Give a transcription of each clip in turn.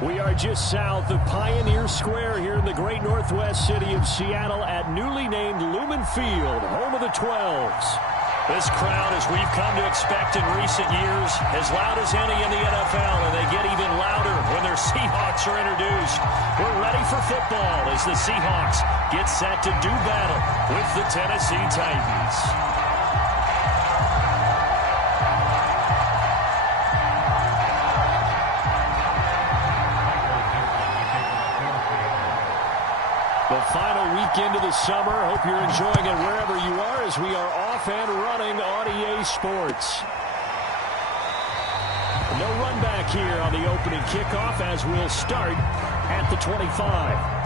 We are just south of Pioneer Square here in the great northwest city of Seattle at newly named Lumen Field, home of the 12s. This crowd, as we've come to expect in recent years, as loud as any in the NFL, and they get even louder when their Seahawks are introduced. We're ready for football as the Seahawks get set to do battle with the Tennessee Titans. The final weekend of the summer. Hope you're enjoying it wherever you are as we are off and running on EA Sports. No run back here on the opening kickoff as we'll start at the 25.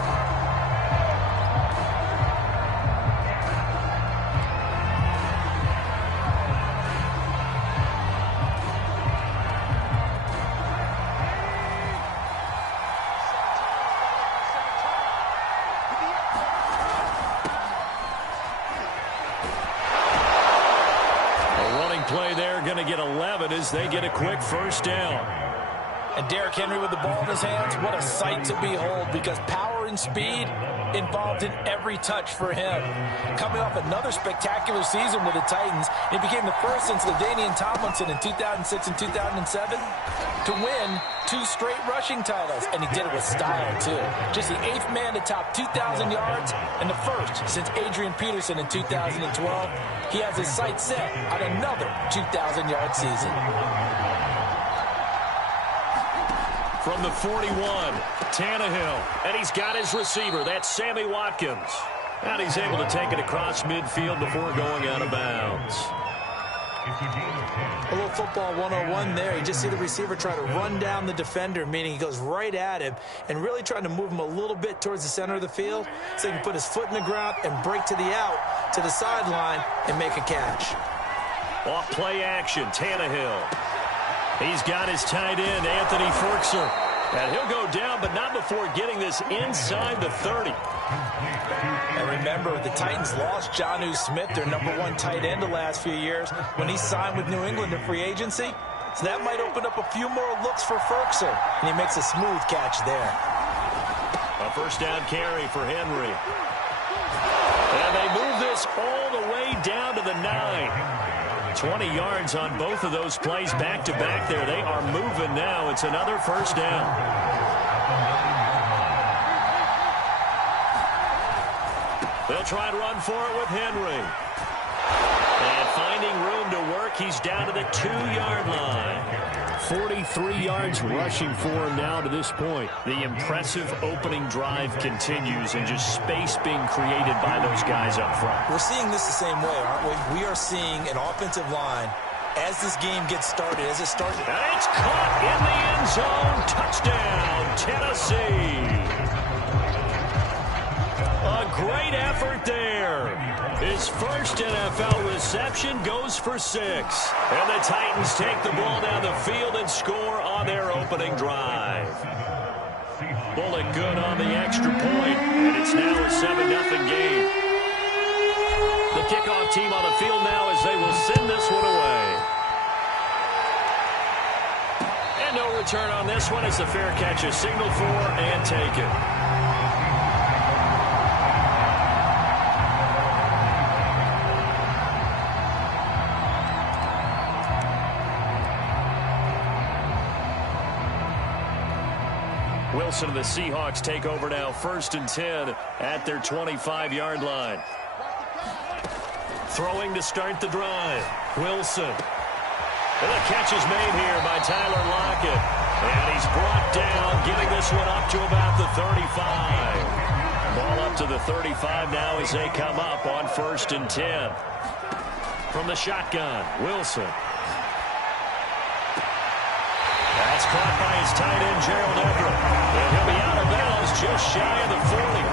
Play there, going to get 11 as they get a quick first down. And Derrick Henry with the ball in his hands, what a sight to behold, because power and speed involved in every touch for him. Coming off another spectacular season with the Titans, he became the first since LaDainian Tomlinson in 2006 and 2007 to win 2 straight rushing titles, and he did it with style too. Just the 8th man to top 2,000 yards and the first since Adrian Peterson in 2012. He has his sights set on another 2,000-yard season. From the 41, Tannehill, and he's got his receiver. That's Sammy Watkins. And he's able to take it across midfield before going out of bounds. A little football 101 there. You just see the receiver try to run down the defender, meaning he goes right at him and really trying to move him a little bit towards the center of the field so he can put his foot in the ground and break to the out, to the sideline, and make a catch. Off play action, Tannehill. He's got his tight end, Anthony Ferkser. And he'll go down, but not before getting this inside the 30. And remember, the Titans lost Jonnu Smith, their #1 tight end the last few years, when he signed with New England in free agency. So that might open up a few more looks for Ferkser, and he makes a smooth catch there. A first down carry for Henry. And they move this all the way down to the 9. 20 yards on both of those plays back-to-back there. They are moving now. It's another first down. They'll try and run for it with Henry. And finding room to work, he's down to the 2-yard line. 43 yards rushing for him now to this point. The impressive opening drive continues, and just space being created by those guys up front. We're seeing this the same way, aren't we? We are seeing an offensive line as this game gets started, as it starts. And it's caught in the end zone. Touchdown, Tennessee. A great effort there. His first NFL reception goes for 6. And the Titans take the ball down the field and score on their opening drive. Bullet good on the extra point, and it's now a 7-0 game. The kickoff team on the field now as they will send this one away. And no return on this one as the fair catch is signaled for and taken. Wilson and the Seahawks take over now, 1st and 10 at their 25-yard line. Throwing to start the drive. Wilson. And the catch is made here by Tyler Lockett. And he's brought down, getting this one up to about the 35. Ball up to the 35 now as they come up on 1st and 10. From the shotgun, Wilson. That's caught by his tight end, Gerald Everett. And he'll be out of bounds just shy of the 40.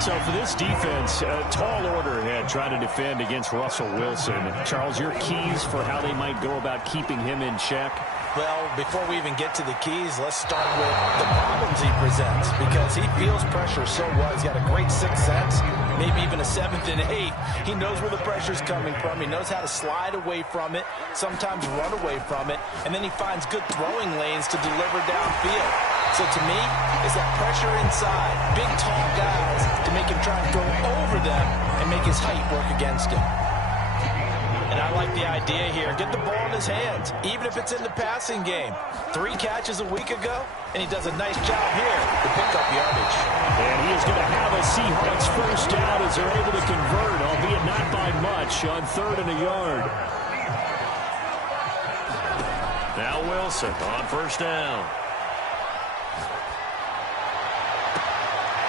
So for this defense, a tall order ahead trying to defend against Russell Wilson. Charles, your keys for how they might go about keeping him in check? Well, before we even get to the keys, let's start with the problems he presents, because he feels pressure so well. He's got a great sixth sense, maybe even a 7th and 8. He knows where the pressure's coming from. He knows how to slide away from it, sometimes run away from it, and then he finds good throwing lanes to deliver downfield. So to me, it's that pressure inside, big, tall guys to make him try and throw over them and make his height work against him. And I like the idea here. Get the ball in his hands, even if it's in the passing game. 3 catches a week ago, and he does a nice job here to pick up yardage. And he is going to have a Seahawks first down as they're able to convert, albeit not by much, on 3rd and a yard. Now Wilson on first down.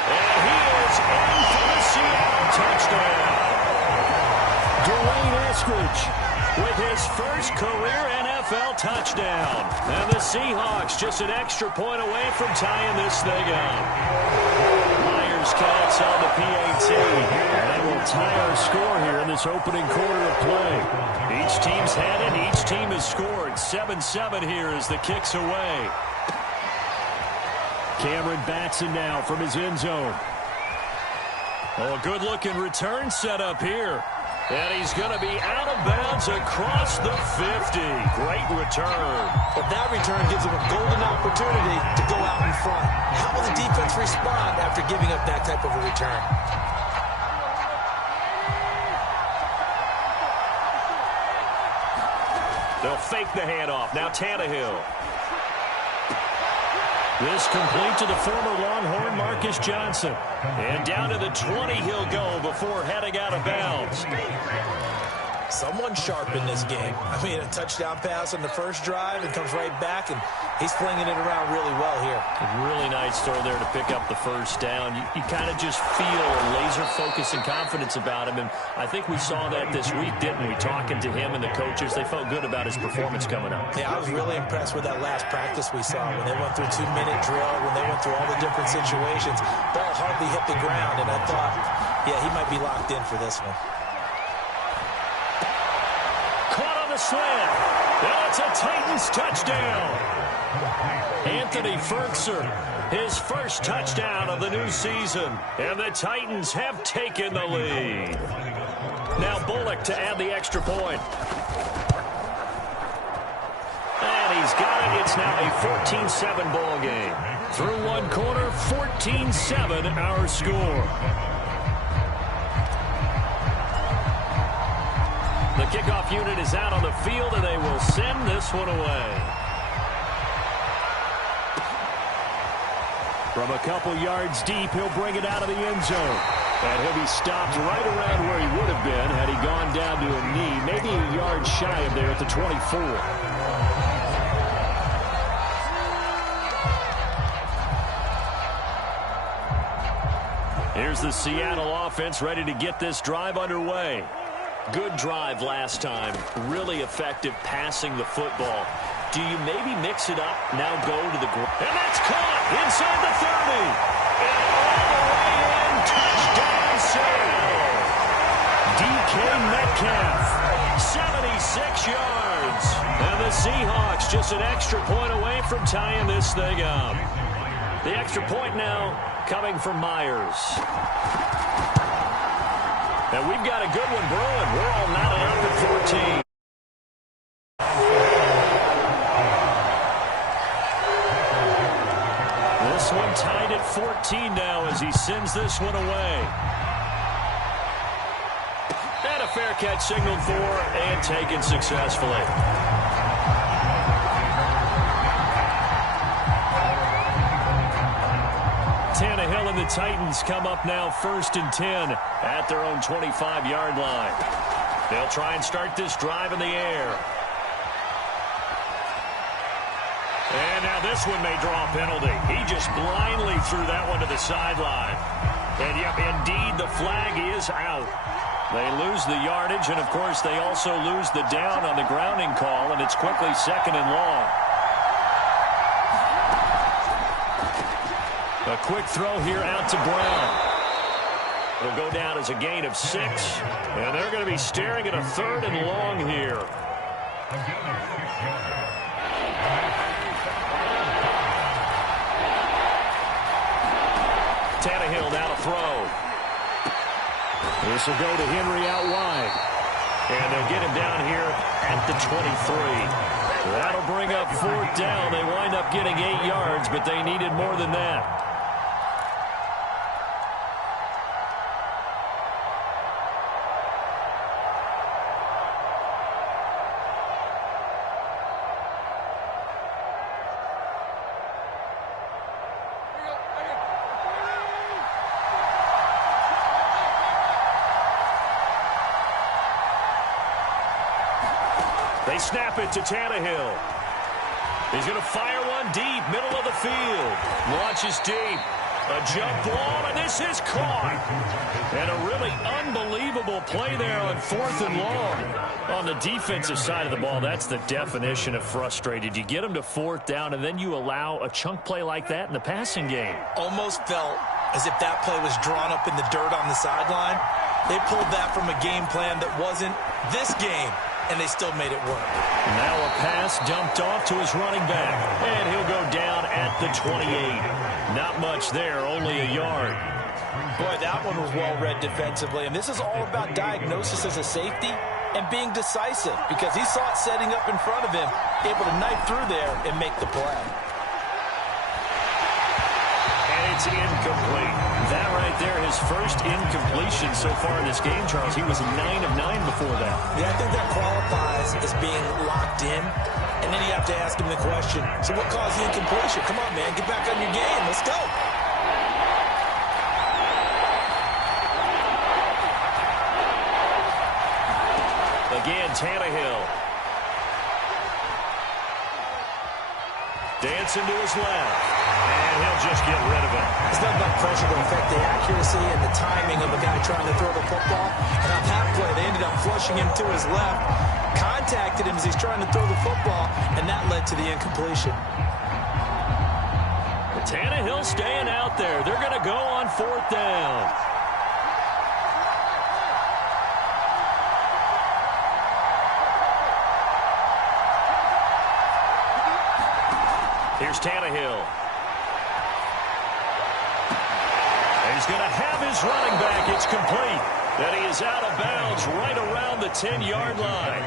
And he is in for the Seattle touchdown. Dwayne Eskridge with his first career NFL touchdown. And the Seahawks just an extra point away from tying this thing up. Myers counts on the PAT. And we'll tie our score here in this opening quarter of play. Each team's had it. Each team has scored. 7-7 here as the kick's away. Cameron Batson now from his end zone. Oh, a good-looking return set up here. And he's going to be out of bounds across the 50. Great return. But that return gives him a golden opportunity to go out in front. How will the defense respond after giving up that type of a return? They'll fake the handoff. Now Tannehill. This complete to the former Longhorn Marcus Johnson. And down to the 20 he'll go before heading out of bounds. Someone sharp in this game. I mean, a touchdown pass on the first drive and comes right back, and he's flinging it around really well here. A really nice throw there to pick up the first down. You kind of just feel a laser focus and confidence about him, and I think we saw that this week, didn't we? Talking to him and the coaches, they felt good about his performance coming up. Yeah, I was really impressed with that last practice we saw when they went through 2-minute drill, when they went through all the different situations. Ball hardly hit the ground, and I thought, yeah, he might be locked in for this one. The slant. That's a Titans touchdown. Anthony Ferguson, his first touchdown of the new season. And the Titans have taken the lead. Now Bullock to add the extra point. And he's got it. It's now a 14-7 ball game. Through one quarter, 14-7 our score. The kickoff unit is out on the field, and they will send this one away. From a couple yards deep, he'll bring it out of the end zone. And he'll be stopped right around where he would have been had he gone down to a knee, maybe a yard shy of there at the 24. Here's the Seattle offense ready to get this drive underway. Good drive last time. Really effective passing the football. Do you maybe mix it up? Now go to the ground. And that's caught inside the 30. And all the way in. Touchdown, Seattle. DK Metcalf. 76 yards. And the Seahawks just an extra point away from tying this thing up. The extra point now coming from Myers. And we've got a good one brewing. We're all knotted up at 14. This one tied at 14 now as he sends this one away. And a fair catch signaled for and taken successfully. Tannehill and the Titans come up now 1st and 10 at their own 25-yard line. They'll try and start this drive in the air. And now this one may draw a penalty. He just blindly threw that one to the sideline. And yep, indeed, the flag is out. They lose the yardage, and of course they also lose the down on the grounding call, and it's quickly 2nd and long. A quick throw here out to Brown. It'll go down as a gain of 6. And they're going to be staring at a 3rd and long here. Tannehill now to throw. This will go to Henry out wide. And they'll get him down here at the 23. That'll bring up 4th down. They wind up getting 8 yards, but they needed more than that. They snap it to Tannehill. He's going to fire one deep, middle of the field. Launches deep. A jump ball, and this is caught. And a really unbelievable play there on 4th and long. On the defensive side of the ball, that's the definition of frustrated. You get them to 4th down, and then you allow a chunk play like that in the passing game. Almost felt as if that play was drawn up in the dirt on the sideline. They pulled that from a game plan that wasn't this game, and they still made it work. Now a pass dumped off to his running back, and he'll go down at the 28. Not much there, only a yard. Boy, that one was well read defensively, and this is all about diagnosis as a safety and being decisive, because he saw it setting up in front of him, able to knife through there and make the play. And it's incomplete. That right there, his first incompletion so far in this game, Charles. He was 9 of 9 before that. Yeah, I think that qualifies as being locked in. And then you have to ask him the question, so what caused the incompletion? Come on, man, get back on your game. Let's go. Again, Tannehill. Dancing to his left. And he'll just get rid of it. It's not about pressure to affect the accuracy and the timing of a guy trying to throw the football. And on that play, they ended up flushing him to his left, contacted him as he's trying to throw the football, and that led to the incompletion. Tannehill staying out there. They're going to go on 4th down. Here's Tannehill. And he's going to have his running back. It's complete. And he is out of bounds right around the 10-yard line.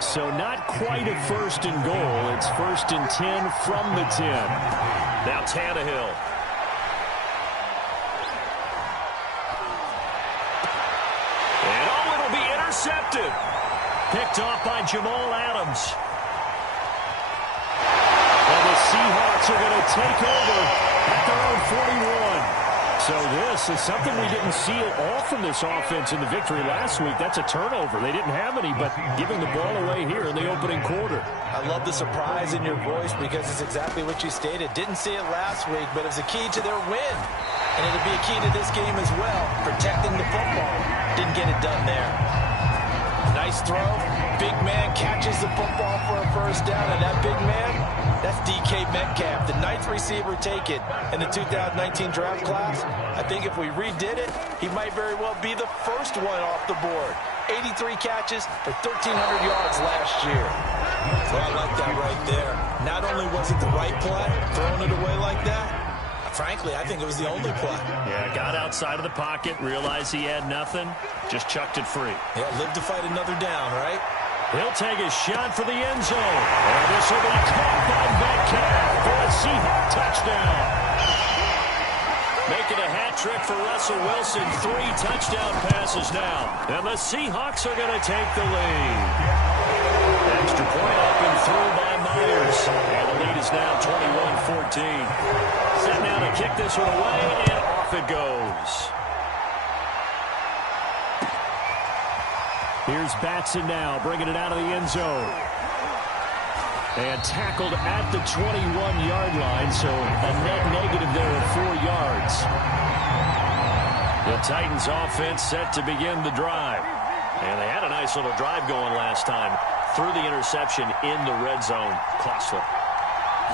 So not quite a 1st and goal. It's 1st and 10 from the 10. Now Tannehill. And oh, it'll be intercepted. Picked off by Jamal Adams. Seahawks are going to take over at their own 41. So this is something we didn't see at all from this offense in the victory last week. That's a turnover. They didn't have any, but giving the ball away here in the opening quarter. I love the surprise in your voice because it's exactly what you stated. Didn't see it last week, but it was a key to their win. And it'll be a key to this game as well, protecting the football. Didn't get it done there. Nice throw. Big man catches the football for a 1st down, and that big man, that's DK Metcalf, the 9th receiver taken in the 2019 draft class. I think if we redid it, he might very well be the first one off the board. 83 catches for 1,300 yards last year. So I like that right there. Not only was it the right play, throwing it away like that, frankly, I think it was the only play. Yeah, got outside of the pocket, realized he had nothing, just chucked it free. Yeah, live to fight another down, right? He'll take a shot for the end zone. And this will be caught by Metcalf for a Seahawk touchdown. Making a hat trick for Russell Wilson. 3 touchdown passes now. And the Seahawks are going to take the lead. Extra point up and through by Myers. And the lead is now 21-14. Set now to kick this one away, and off it goes. Here's Batson now, bringing it out of the end zone. And tackled at the 21-yard line, so a net negative there of 4 yards. The Titans offense set to begin the drive. And they had a nice little drive going last time. Threw the interception in the red zone. Costly.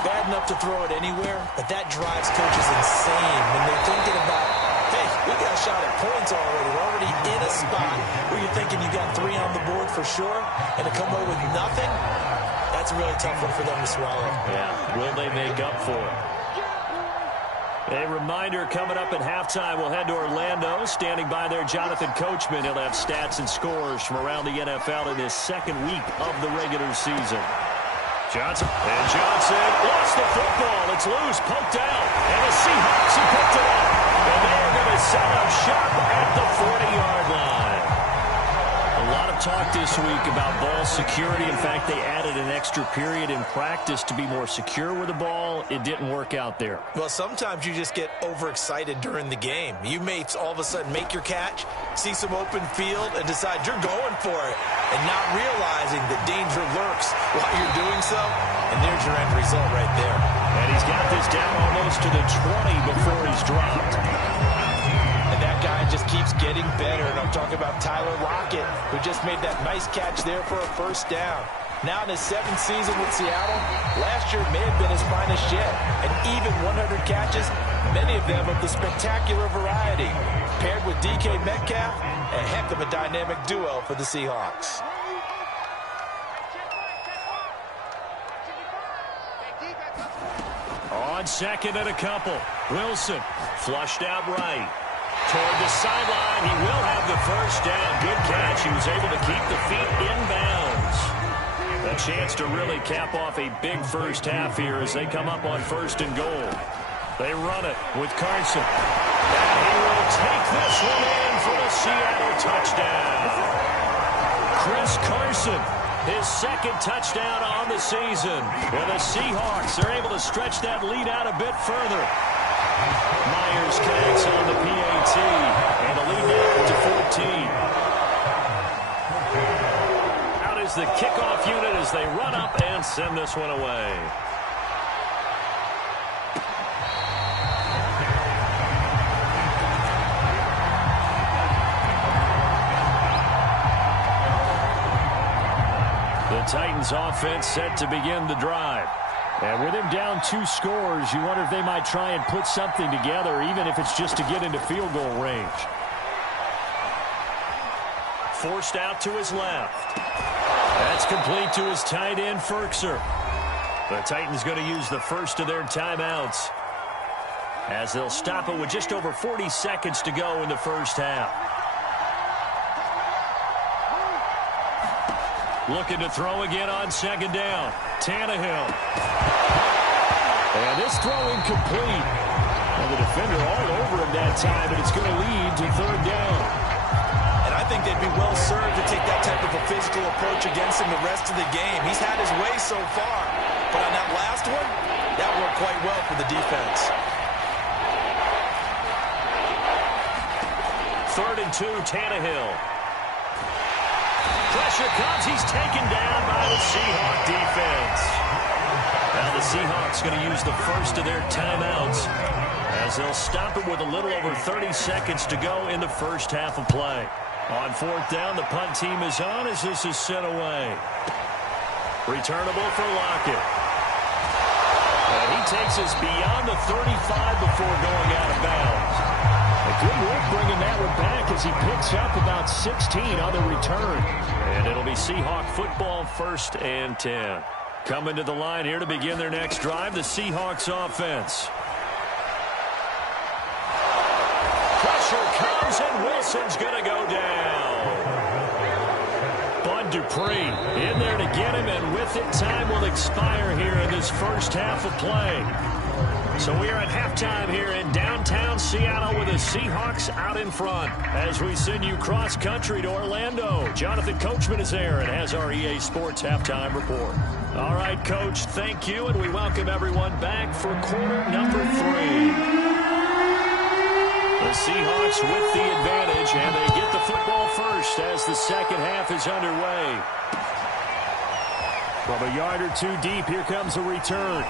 Bad enough to throw it anywhere, but that drives coaches insane when they're thinking about, hey, we got a shot at points already. We're already in a spot where you're thinking you got 3 on the board for sure, and to come away with nothing, that's a really tough one for them to swallow. Yeah, will they make up for it? A reminder coming up at halftime, we'll head to Orlando. Standing by there, Jonathan Coachman. He'll have stats and scores from around the NFL in his second week of the regular season. Johnson lost the football. It's loose, poked out. And the Seahawks have picked it up. And they're going to set up shop at the 40-yard line. A lot of talk this week about ball security. In fact, they added an extra period in practice to be more secure with the ball. It didn't work out there. Well, sometimes you just get overexcited during the game. You may all of a sudden make your catch, see some open field, and decide you're going for it, and not realizing that danger lurks while you're doing so. And there's your end result right there. And he's got this down almost to the 20 before he's dropped. And that guy just keeps getting better. And I'm talking about Tyler Lockett, who just made that nice catch there for a first down. Now in his 7th season with Seattle, last year may have been his finest yet. And even 100 catches, many of them of the spectacular variety. Paired with DK Metcalf, a heck of a dynamic duo for the Seahawks. On second and a couple, Wilson flushed out right. Toward the sideline, he will have the first down. Good catch. He was able to keep the feet inbounds. A chance to really cap off a big first half here as they come up on 1st and goal. They run it with Carson. And he will take this one in for the Seattle touchdown. Chris Carson, his 2nd touchdown on the season. Well, the Seahawks are able to stretch that lead out a bit further. Myers connects on the PAT, and the lead now to 14. Out is the kickoff unit as they run up and send this one away. The Titans offense set to begin the drive. And with him down 2 scores, you wonder if they might try and put something together, even if it's just to get into field goal range. Forced out to his left. That's complete to his tight end, Ferkser. The Titans going to use the first of their timeouts as they'll stop it with just over 40 seconds to go in the first half. Looking to throw again on 2nd down. Tannehill. And this throw incomplete. And the defender all over him that time, and it's going to lead to 3rd down. And I think they'd be well served to take that type of a physical approach against him the rest of the game. He's had his way so far. But on that last one, that worked quite well for the defense. 3rd and 2, Tannehill. Pressure comes. He's taken down by the Seahawk defense. Now the Seahawks going to use the first of their timeouts as they'll stop it with a little over 30 seconds to go in the first half of play. On 4th down, the punt team is on as this is sent away. Returnable for Lockett. And he takes us beyond the 35 before going out of bounds. A good work bringing that one back as he picks up about 16 on the return. And it'll be Seahawk football, 1st and 10. Coming to the line here to begin their next drive, the Seahawks offense. Pressure comes, and Wilson's going to go down. Bud Dupree in there to get him, and with it, time will expire here in this first half of play. So we are at halftime here in downtown Seattle with the Seahawks out in front. As we send you cross-country to Orlando, Jonathan Coachman is there and has our EA Sports halftime report. All right, Coach, thank you, and we welcome everyone back for quarter number 3. The Seahawks with the advantage, and they get the football first as the second half is underway. From a yard or 2 deep, here comes a return.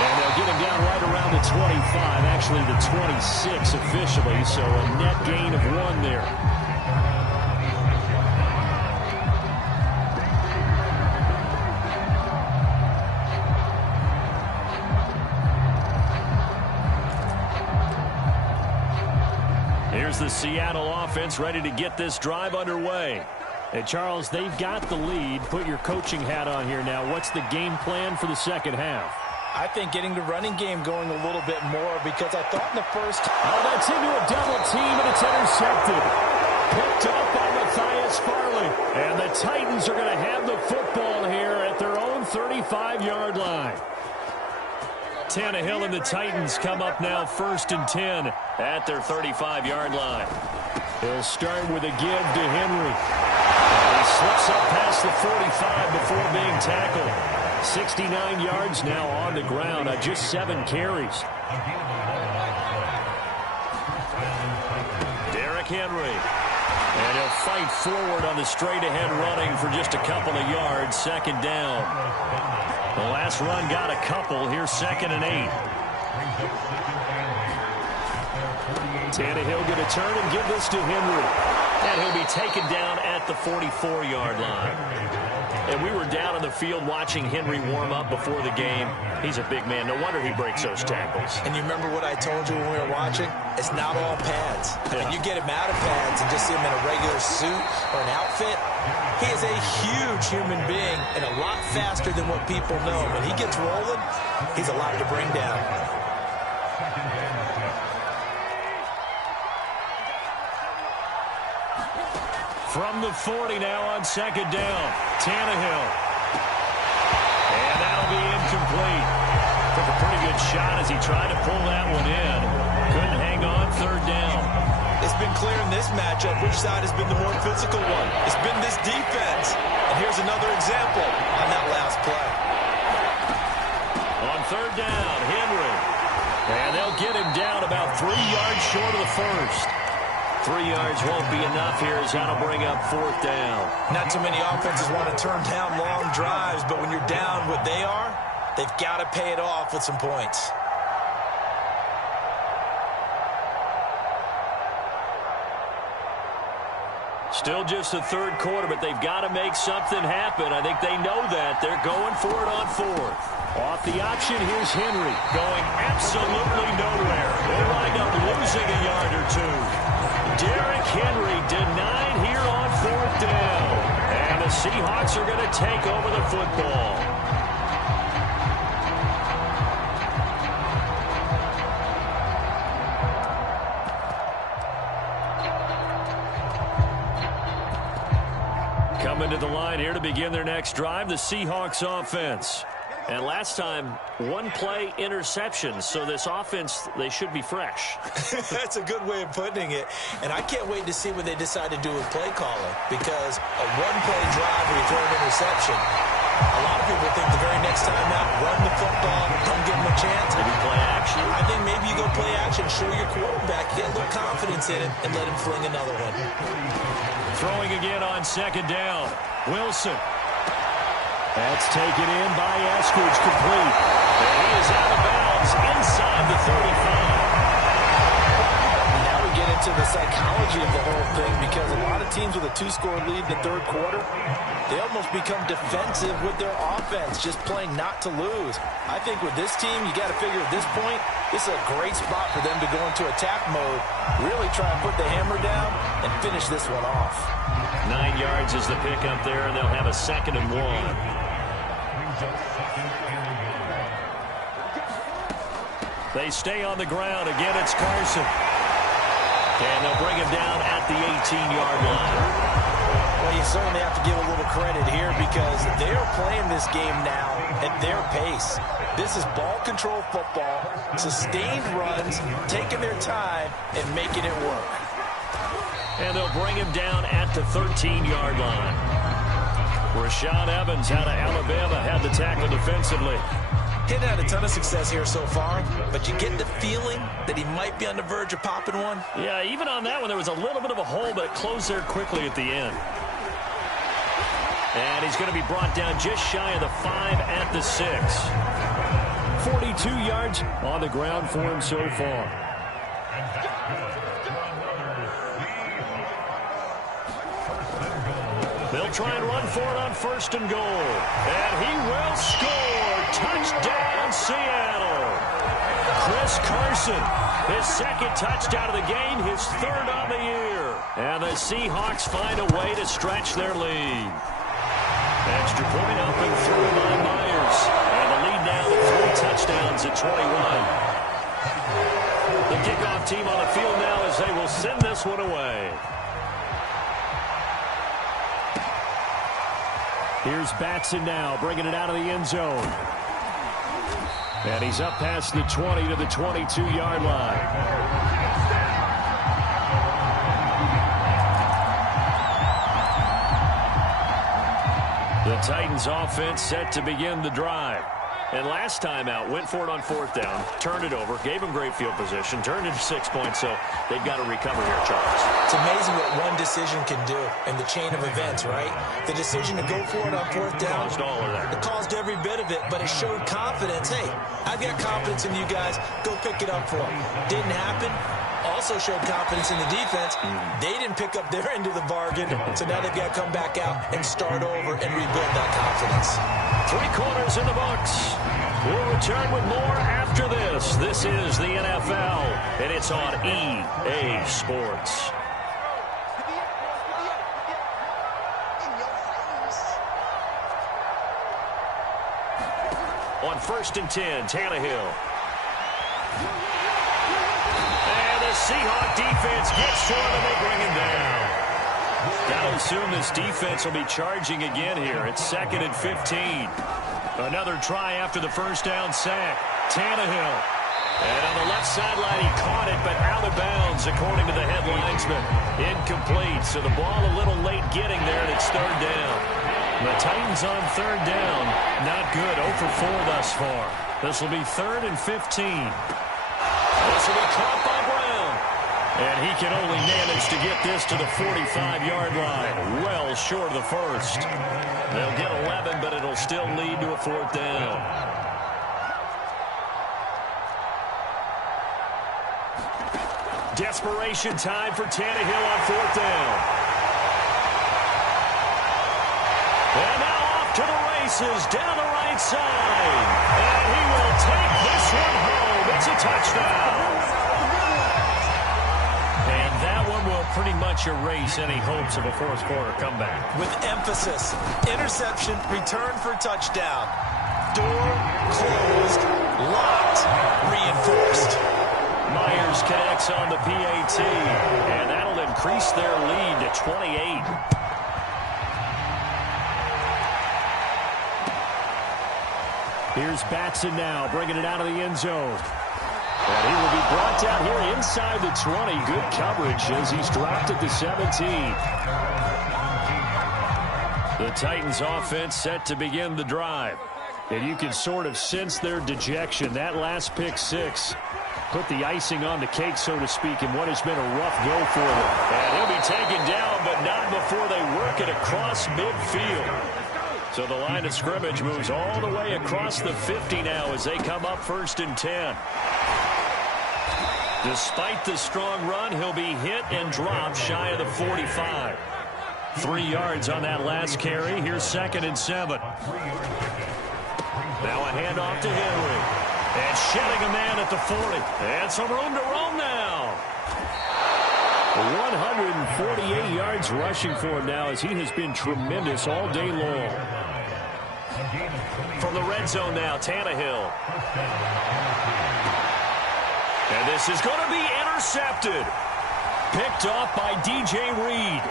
And they'll get him down right around the 25, actually the 26 officially, so a net gain of 1 there. Here's the Seattle offense ready to get this drive underway. And Charles, they've got the lead. Put your coaching hat on here now. What's the game plan for the second half? I think getting the running game going a little bit more, because I thought in the first... Oh, that's into a double team, and it's intercepted. Picked up by Matthias Farley. And the Titans are going to have the football here at their own 35-yard line. Tannehill and the Titans come up now 1st and 10 at their 35-yard line. He'll start with a give to Henry. He slips up past the 45 before being tackled. 69 yards now on the ground on just 7 carries. Derrick Henry. And he'll fight forward on the straight-ahead running for just a couple of yards. 2nd down. The last run got a couple. Here's 2nd and 8. Tannehill going to turn and give this to Henry. And he'll be taken down at the 44-yard line. And we were down on the field watching Henry warm up before the game. He's a big man. No wonder he breaks those tackles. And you remember what I told you when we were watching? It's not all pads. Yeah. When you get him out of pads and just see him in a regular suit or an outfit, he is a huge human being and a lot faster than what people know. When he gets rolling, he's a lot to bring down. From the 40 now on 2nd down. Tannehill. And that'll be incomplete. Took a pretty good shot as he tried to pull that one in. Couldn't hang on. 3rd down. It's been clear in this matchup which side has been the more physical one. It's been this defense. And here's another example on that last play. On 3rd down, Henry. And they'll get him down about 3 yards short of the first. 3 yards won't be enough here as that'll bring up 4th down. Not too many offenses want to turn down long drives, but when you're down what they are, they've got to pay it off with some points. Still just the 3rd quarter, but they've got to make something happen. I think they know that. They're going for it on 4th. Off the option, here's Henry going absolutely nowhere. They'll wind up losing a yard or 2. Derrick Henry denied here on 4th down. And the Seahawks are going to take over the football. Coming to the line here to begin their next drive, the Seahawks offense. And last time, 1-play interception. So this offense, they should be fresh. That's a good way of putting it. And I can't wait to see what they decide to do with play calling. Because a 1-play drive where you throw an interception, a lot of people think the very next time out, run the football, don't give them a chance. Maybe play action. I think maybe you go play action, show your quarterback, get a little confidence in it, and let him fling another one. Throwing again on 2nd down. Wilson. That's taken in by Eskridge, complete. And he is out of bounds inside the 35. Now we get into the psychology of the whole thing, because a lot of teams with a 2-score lead in the 3rd quarter, they almost become defensive with their offense, just playing not to lose. I think with this team, you got to figure at this point, this is a great spot for them to go into attack mode, really try and put the hammer down and finish this one off. 9 yards is the pickup there, and they'll have a 2nd and 1. They stay on the ground. Again, it's Carson. And they'll bring him down at the 18-yard line. Well, you certainly have to give a little credit here, because they're playing this game now at their pace. This is ball control football, sustained runs, taking their time, and making it work. And they'll bring him down at the 13-yard line. Rashaan Evans out of Alabama had the tackle defensively. He's had a ton of success here so far, but you get the feeling that he might be on the verge of popping one. Yeah, even on that one, there was a little bit of a hole, but it closed there quickly at the end. And he's going to be brought down just shy of the 5 at the 6. 42 yards on the ground for him so far. They'll try and run for it on 1st and goal. And he will score. Touchdown, Seattle. Chris Carson, his 2nd touchdown of the game, his 3rd on the year. And the Seahawks find a way to stretch their lead. Extra point up and through by Myers. And the lead now to 3 touchdowns at 21. The kickoff team on the field now as they will send this one away. Here's Batson now, bringing it out of the end zone. And he's up past the 20 to the 22-yard line. The Titans offense set to begin the drive. And last time out, went for it on 4th down, turned it over, gave them great field position, turned it to 6 points, so they've got to recover here, Charles. It's amazing what one decision can do in the chain of events, right? The decision to go for it on 4th down. Caused all of that. It caused every bit of it, but it showed confidence. Hey, I've got confidence in you guys. Go pick it up for them. Didn't happen. Also showed confidence in the defense. They didn't pick up their end of the bargain, so now they've got to come back out and start over and rebuild that confidence. 3 quarters in the books. We'll return with more after this. This is the NFL, and it's on EA Sports. On 1st and 10, Tannehill. And the Seahawks defense gets to him, and they bring him down. Got to assume this defense will be charging again here. It's 2nd and 15. Another try after the first down sack. Tannehill. And on the left sideline, he caught it, but out of bounds, according to the head linesman. Incomplete, so the ball a little late getting there, and it's 3rd down. The Titans on 3rd down. Not good. 0 for 4 thus far. This will be 3rd and 15. This will be caught by Brown. And he can only manage to get this to the 45-yard line. Well short of the first. They'll get 11, but it'll still lead to a 4th down. Desperation time for Tannehill on 4th down. And now off to the races down the right side. And he will take this one home. It's a touchdown. And that one will pretty much erase any hopes of a 4th quarter comeback. With emphasis, interception, return for touchdown. Door closed, locked, reinforced. Myers connects on the PAT, and that'll increase their lead to 28. Here's Batson now, bringing it out of the end zone. And he will be brought down here inside the 20. Good coverage as he's dropped at the 17. The Titans offense set to begin the drive. And you can sort of sense their dejection. That last pick 6 put the icing on the cake, so to speak, in what has been a rough go for them. And he'll be taken down, but not before they work it across midfield. So the line of scrimmage moves all the way across the 50 now as they come up 1st and 10. Despite the strong run, he'll be hit and dropped shy of the 45. 3 yards on that last carry. Here's 2nd and 7. Now a handoff to Henry. And shedding a man at the 40. And some room to roam now. 148 yards rushing for him now as he has been tremendous all day long. From the red zone now, Tannehill. And this is going to be intercepted. Picked off by DJ Reed.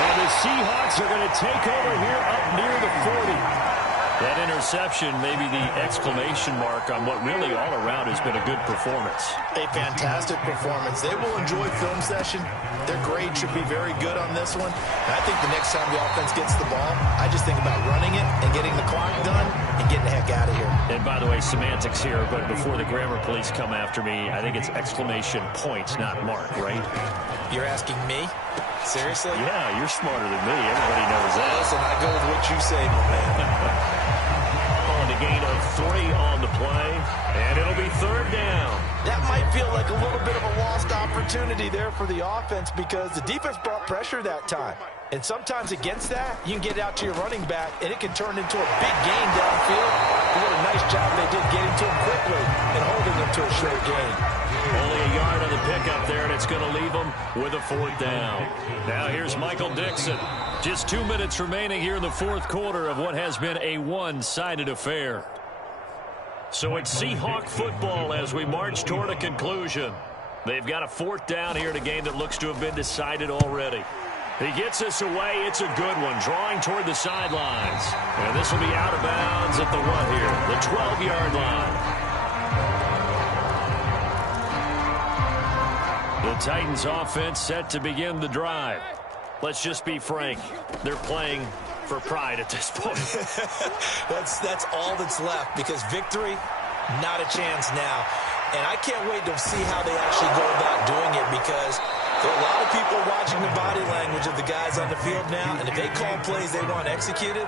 And the Seahawks are going to take over here up near the 40. That interception may be the exclamation mark on what really all around has been a good performance. A fantastic performance. They will enjoy film session. Their grade should be very good on this one. And I think the next time the offense gets the ball, I just think about running it and getting the clock done and getting the heck out of here. And by the way, semantics here, but before the grammar police come after me, I think it's exclamation points, not mark, right? You're asking me? Seriously? Yeah, you're smarter than me. Everybody knows that. Listen, I go with what you say, my man. On the gain of 3 on the play, and it'll be 3rd down. That might feel like a little bit of a lost opportunity there for the offense because the defense brought pressure that time. And sometimes against that, you can get out to your running back, and it can turn into a big gain downfield. What a nice job they did getting to him quickly and holding him to a short gain. Only a yard on the pickup there, and it's going to leave them with a 4th down. Now here's Michael Dixon. Just 2 minutes remaining here in the 4th quarter of what has been a one-sided affair. So it's Seahawk football as we march toward a conclusion. They've got a 4th down here in a game that looks to have been decided already. He gets this away. It's a good one, drawing toward the sidelines. And this will be out of bounds at the what here? The 12-yard line. The Titans offense set to begin the drive. Let's just be frank. They're playing for pride at this point. That's all that's left, because victory, not a chance now. And I can't wait to see how they actually go about doing it, because there are a lot of people watching the body language of the guys on the field now, and if they call plays they want executed,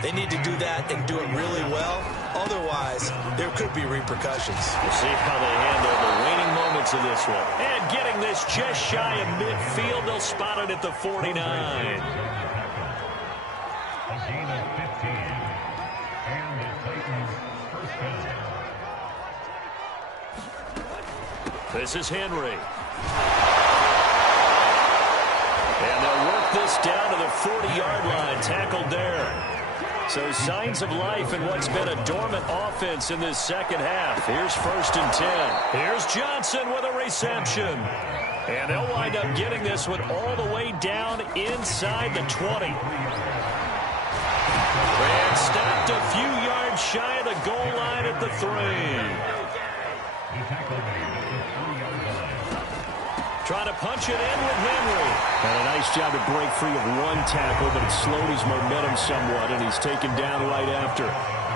they need to do that and do it really well. Otherwise, there could be repercussions. We'll see how they handle the waning moments of this one. And getting this just shy of midfield, they'll spot it at the 49. This is Henry. And they'll work this down to the 40-yard line, tackled there. So signs of life in what's been a dormant offense in this second half. Here's 1st and 10. Here's Johnson with a reception. And they'll wind up getting this one all the way down inside the 20. And stopped a few yards shy of the goal line at the 3. Trying to punch it in with Henry. And a nice job to break free of one tackle, but it slowed his momentum somewhat, and he's taken down right after.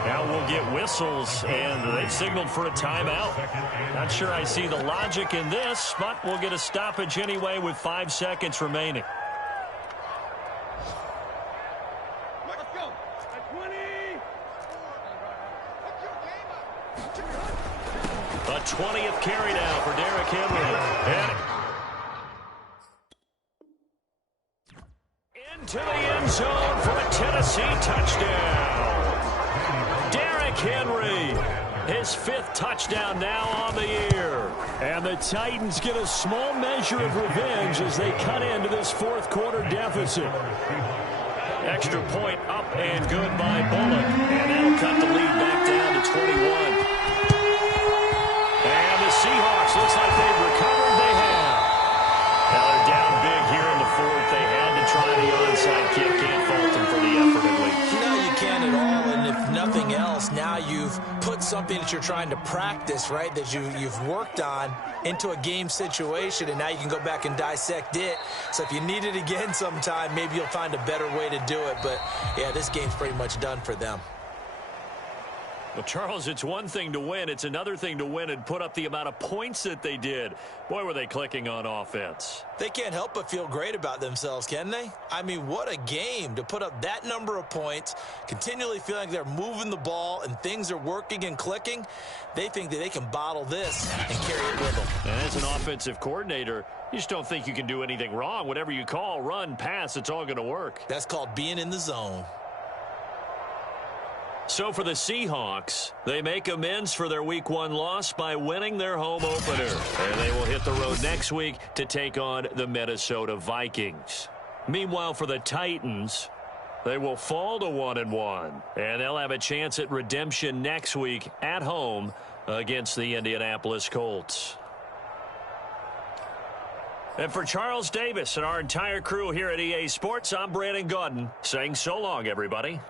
Now we'll get whistles, and they've signaled for a timeout. Not sure I see the logic in this, but we'll get a stoppage anyway with 5 seconds remaining. A 20th carry now for Derrick Henry. And into the end zone for a Tennessee touchdown. Derrick Henry, his 5th touchdown now on the year. And the Titans get a small measure of revenge as they cut into this 4th quarter deficit. Extra point up and good by Bullock. And that'll cut the lead back down to 21. And the Seahawks, looks like they've recovered. They have. Now they're down big here in the 4th. They had to try the onside kick. Can't fault them for the effort at least. No, you can't at all. And if nothing else, now you've put something that you're trying to practice, right, that you've worked on into a game situation, and now you can go back and dissect it. So if you need it again sometime, maybe you'll find a better way to do it. But, yeah, this game's pretty much done for them. Well, Charles, it's one thing to win. It's another thing to win and put up the amount of points that they did. Boy, were they clicking on offense. They can't help but feel great about themselves, can they? I mean, what a game to put up that number of points, continually feeling like they're moving the ball and things are working and clicking. They think that they can bottle this and carry it with them. And as an offensive coordinator, you just don't think you can do anything wrong. Whatever you call, run, pass, it's all going to work. That's called being in the zone. So for the Seahawks, they make amends for their Week 1 loss by winning their home opener. And they will hit the road next week to take on the Minnesota Vikings. Meanwhile, for the Titans, they will fall to 1-1. And they'll have a chance at redemption next week at home against the Indianapolis Colts. And for Charles Davis and our entire crew here at EA Sports, I'm Brandon Gaudin saying so long, everybody.